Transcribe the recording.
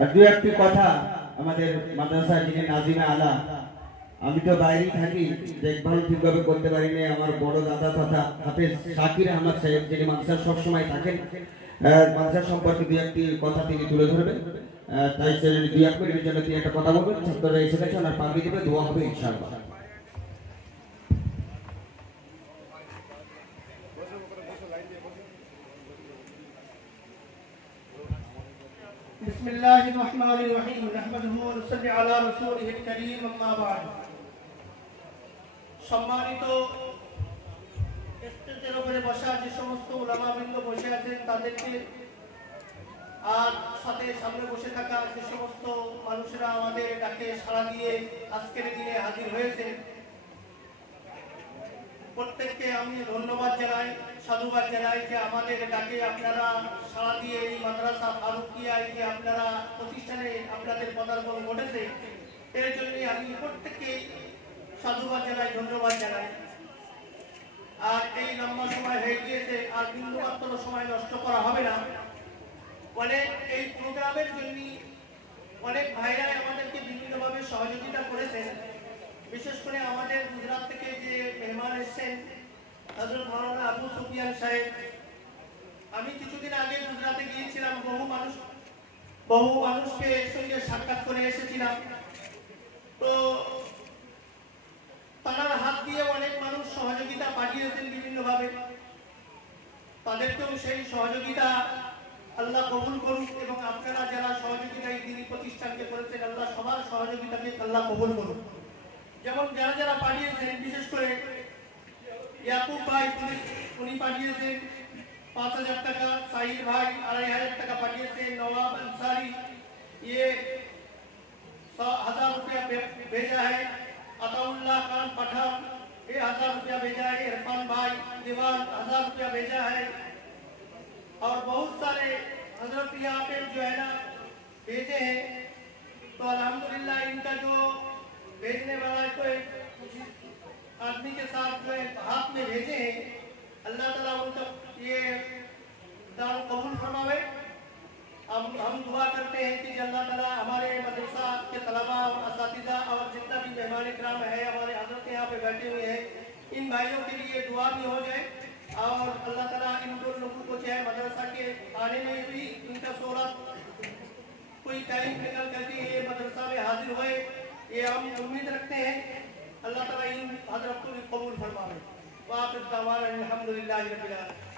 আর দু একটি কথা আমাদের মাদ্রাসা যিনি নাজিমে আলা, আমি তো বাইরেই থাকি, দেখভাল ঠিকভাবে করতে পারিনি। আমার বড় দাদা তথা হাফেজ শাকির আহমদ সাহেব যিনি মাদ্রাসার সবসময় থাকেন, মাদ্রাসা সম্পর্কে দু একটি কথা তিনি তুলে ধরবেন। তাই দু এক মিনিটের জন্য তিনি একটা কথা বলবেন। ছাত্ররা এসে গেছে, ওনার পাগড়ি দেবে, দোয়া হবে ইনশাআল্লাহ। बिस्मिल्लाहिर्रहमानिर्रहीम नहमदुहु व नुसल्ली अला रसूलिहिल करीम अम्मा बाद। সম্মানিত স্টেজের উপরে বসা যে সমস্ত উলামাবৃন্দ বসে আছেন তাদেরকে, আর সাথে সামনে বসে থাকা যে সমস্ত মানুষেরা আমাদের ডাকে সাড়া দিয়ে আজকের দিনে হাজির হয়েছে, প্রত্যেককে আমি ধন্যবাদ জানাই, সাধুবাদ জানাই যে আমাদের ডাকে আপনারা সাড়া দিয়ে এই মাদ্রাসা ফারুকিয়ায় যে আপনারা প্রতিষ্ঠানে আপনাদের পদার্পণ ঘটেছে, এর জন্য আমি প্রত্যেককে সাধুবাদ জানাই, ধন্যবাদ জানাই। আর এই লম্বা সময় হয়ে গিয়েছে, আর বিন্দুমাত্র সময় নষ্ট করা হবে না। অনেক এই প্রোগ্রামের জন্য অনেক ভাইরা আমাদেরকে বিভিন্নভাবে সহযোগিতা করেছেন। বিশেষ করে আমাদের গুজরাট থেকে যে মেহমান এসেছেন হযরত মাওলানা আবু সুফিয়ান সাহেব, আমি কিছুদিন আগে গুজরাটে গিয়েছিলাম, বহু মানুষকে সঙ্গে সাক্ষাৎ করে এসেছিলাম। তো তার হাত দিয়ে অনেক মানুষ সহযোগিতা পাঠিয়েছেন বিভিন্নভাবে, তাদেরকেও সেই সহযোগিতা আল্লাহ কবুল করুক, এবং আপনারা যারা সহযোগিতা এই দিনী প্রতিষ্ঠানকে করেছেন আল্লাহ সবার সহযোগিতাকে আল্লাহ কবুল করুক। যেমন যারা যারা পাঠিয়েছেন, বিশেষ করে ইয়াকুব ভাই উনি পাঠিয়েছেন 5000 টাকা, সাহিদ ভাই 2500 টাকা পাঠিয়েছেন, नवाब अंसारी ये 1000 रुपया भेजा है, अताउल्लाह खान पठान ये 1000 रुपया भेजा है, इरफान भाई दीवान 1000 रुपया भेजा है, और बहुत सारे हजरत यहाँ पे जो है ना भेजे हैं। तो अल्हम्दुलिल्लाह इनका जो भेजने वाला तो आदमी के साथ जो हाथ में भेजे हैं, अल्लाह ताला उनका ये दान कबूल फरमावे। हम दुआ करते हैं कि अल्लाह ताला हमारे मदरसा के तलबा और असातिज़ा और जितना भी मेहमान इकराम है, हमारे हजरत यहाँ पे बैठे हुए हैं, इन भाइयों के लिए दुआ भी हो जाए, और अल्लाह ताला इन दो लोगों को चाहे मदरसा के आने में भी इनका सोरा कोई टाइम निकल करके ये मदरसा में हाजिर हुए, ये हम उम्मीद रखते हैं। अल्लाह ताला इन हजरत को भी कबूल फरमावे। वाक़िअत दावाना अल्हम्दुलिल्लाहि रब्बिल आलमीन।